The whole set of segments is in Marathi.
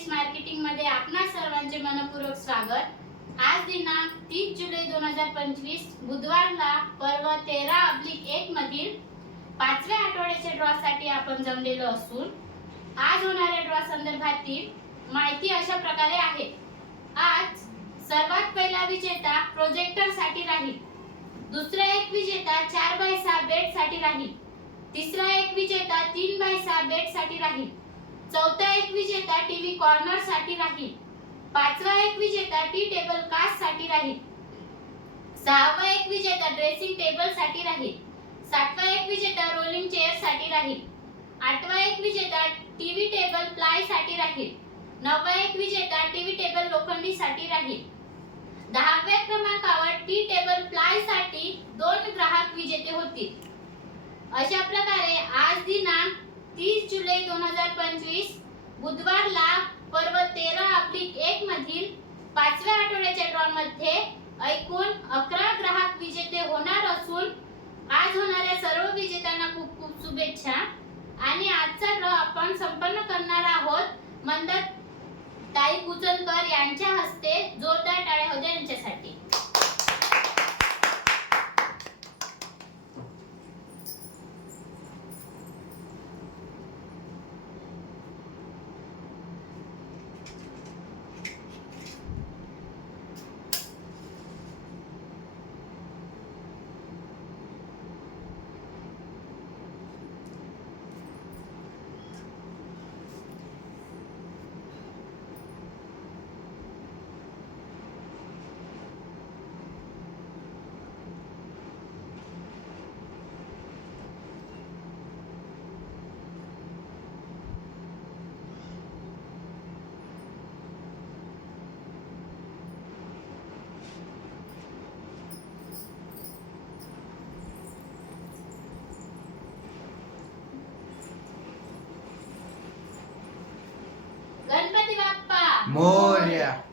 इंग्लिश मार्केटिंगमध्ये आपणा सर्वांचे मनपूर्वक स्वागत. आज दिनांक तीस जुलै दोन हजार पंचवीस बुधवारला पर्व तेरा अब्लिक एक मधील पाचव्या आठवड्याच्या ड्रॉसाठी आपण जमलेलो असून आज होणाऱ्या ड्रॉ संदर्भातील माहिती अशा प्रकारे आहे. आज सर्वात पहिला विजेता प्रोजेक्टरसाठी राहील. दुसरा एक विजेता चार बाय सहा बेडसाठी राहील. तिसरा एक विजेता तीन बाय सहा बेडसाठी राहील. चौथा एक विजेता टीव्ही कॉर्नरसाठी राहील. पाचवा एक विजेता टी टेबल कास्टसाठी राहील. सहावा एक विजेता ड्रेसिंग टेबलसाठी राहील. सातवा एक विजेता रोलिंग चेअरसाठी राहील. आठवा एक विजेता टीव्ही टेबल प्लायसाठी राहील. नववा एक विजेता टीव्ही टेबल लोखंडी साठी राहील. दहाव्या क्रमांकावर टी टेबल प्लायसाठी दोन ग्राहक विजेते होतील. अशा प्रकारे आज दिन तीस जुलै दोन हजार पंचवीस बुधवारला पर्व तेरा अब्लिक एक मधील पाचव्या आठवड्याच्या ड्रॉ मध्ये अकरा ग्राहक विजेते होणार असून आज होणाऱ्या सर्व विजेत्यांना खूप खूप शुभेच्छा. आणि आजचा ड्रॉ आपण संपन्न करणार आहोत मंदत ताई कुचलकर यांच्या हस्ते जोरदार टाळ्या होत्या यांच्यासाठी. Molha!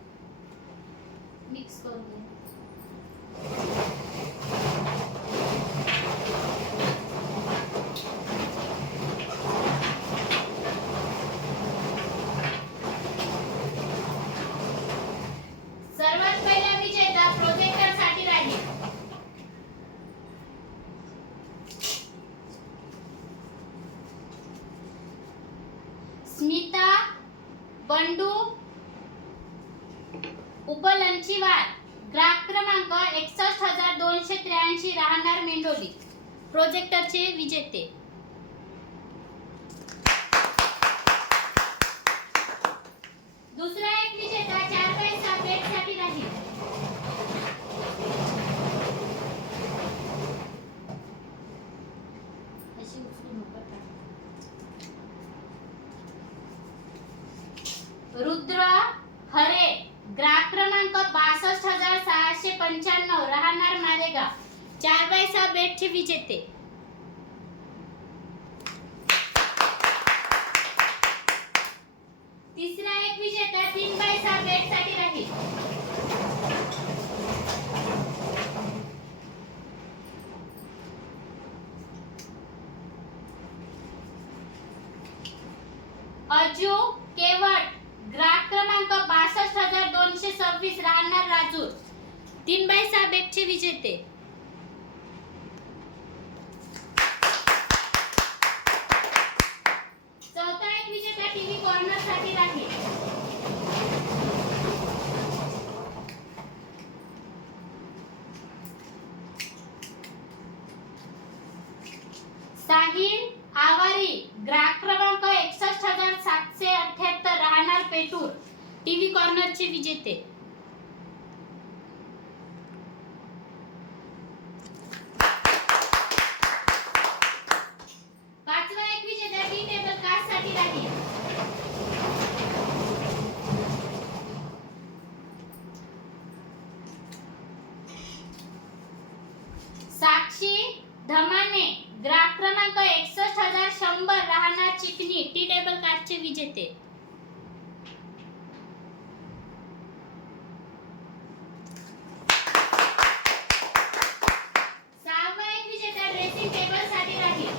उपलंचीवार ग्राहक क्रमांक एकसष्ट हजार दोनशे त्र्याऐंशी राहणार मेंडोली प्रोजेक्टरचे विजेते दुसरा एक विजेता चार बाय सहा बेडसाठी राहील अशी उचलू नको का? रुद्र हरे ग्राहक क्रमांक बासष्ट हजार सहाशे पंच्याण्णव राहणार मालेगाव चार बाय सहा बेडचे विजेते. तिसरा एक विजेता तीन बाय सहा बेडसाठी राहील. अजू केवट ग्राहक क्रमांक बासष्ट हजार दोनशे सव्वीस राहणार राजूर. तीन बाय सहा बेडचे विजेते चौथा एक विजेता टीव्ही कॉर्नरसाठी राहील साहिल आवारी. ग्राहक क्रमांक एकसष्ट हजार सातशे अठ्याहत्तर राहणार पेटूर. टीव्ही कॉर्नरचे विजेते पाचवा एक विजेता टी टेबल कास्टसाठी राहील साक्षी धमाने ग्राहक क्रमांक एकसष्ट हजार शंभर राहणार चिकनी टी टेबल कार्डचे विजेते सहावा एक विजेता ड्रेसिंग टेबलसाठी राहील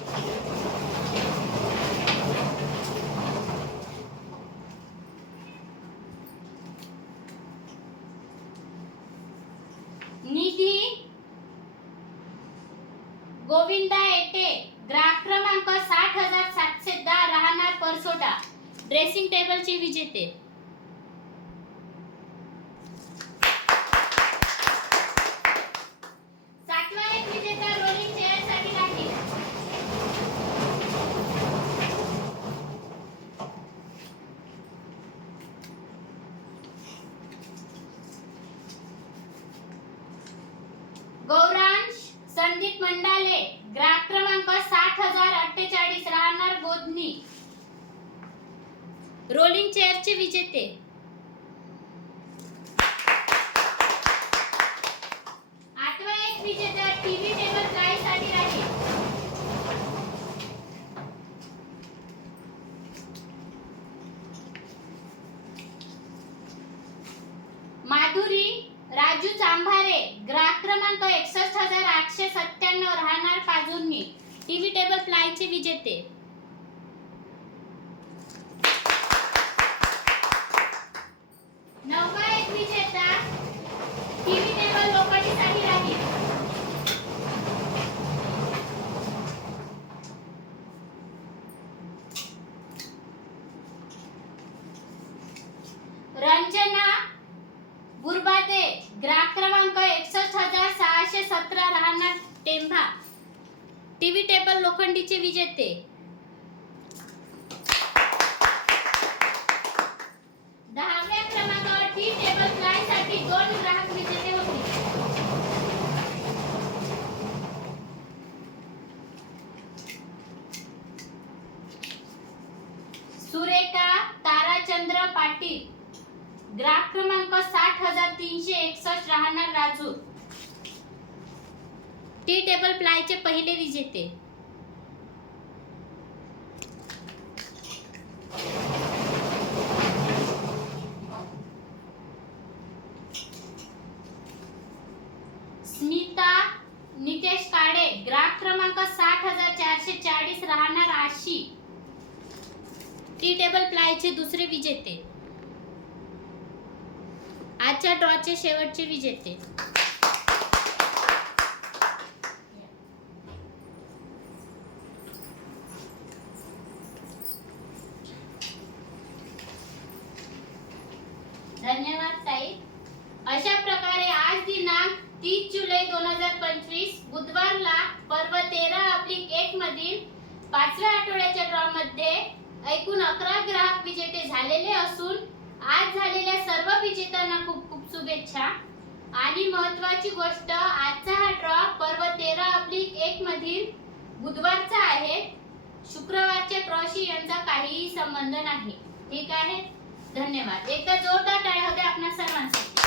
गोविंदा येटे ग्राहक क्रमांक साठ हजार सातशे दहा राहणार परसोटा ड्रेसिंग टेबलचे विजेते सातवा एक विजेता रोलिंग चेअरसाठी राहील गौरांश संदीप मंडाले ग्राहक क्रमांक साठ हजार अठ्ठेचाळीस राहणार गोधनी रोलिंग चेअरचे विजेते. आठवा एक विजेता टीव्ही टेबल प्राईजसाठी आहे. माधुरी राजू चांभारे ग्राहक क्रमांक एकसष्ट हजार आठशे सत्त्याण्णव राहणार पाजुर्णी टीव्ही टेबल प्लायचे विजेते नववा एक विजेता टीव्ही टेबल लोखंडीसाठी राहील रंजना बुरबादे ग्राहक क्रमांक एकसष्ट हजार सहाशे सतरा राहणार टेंभा. टीव्ही टेबल लोखंडीचे विजेते दहाव्या क्रमांकावर टी टेबल फ्लायसाठी दोन ग्राहक विजेते होते सुरेखा ताराचंद्र पाटील ग्राहक क्रमांक साठ हजार तीनशे एकसष्ट राहणार राजू. टी टेबल प्लायचे पहिले विजेते स्मिता नितेश काडे ग्राहक क्रमांक साठ हजार चारशे चाळीस राहणार आशी टी टेबल प्लायचे दुसरे विजेते. आजच्या ड्रॉचे शेवटचे विजेते. धन्यवाद ताई. अशा प्रकारे आज दिनांक तीस जुलै दोन हजार पंचवीस बुधवारला पर्व तेरा अब्लिक एक मधील पाचव्या आठवड्याच्या ड्रॉ मध्ये एकूण अकरा ग्राहक विजेते झालेले असून आज झालेल्या सर्व विजेत्यांना खूप खूप शुभेच्छा. आणि महत्वाची गोष्ट आजचा हा ड्रॉ पर्व तेरा अब्लिक एक मधील बुधवारचा आहे. शुक्रवारच्या ड्रॉशी यांचा काहीही संबंध नाही. ठीक आहे? धन्यवाद. एकदा जोरदार टाळ्या होत्या आपणा सर्वांसाठी.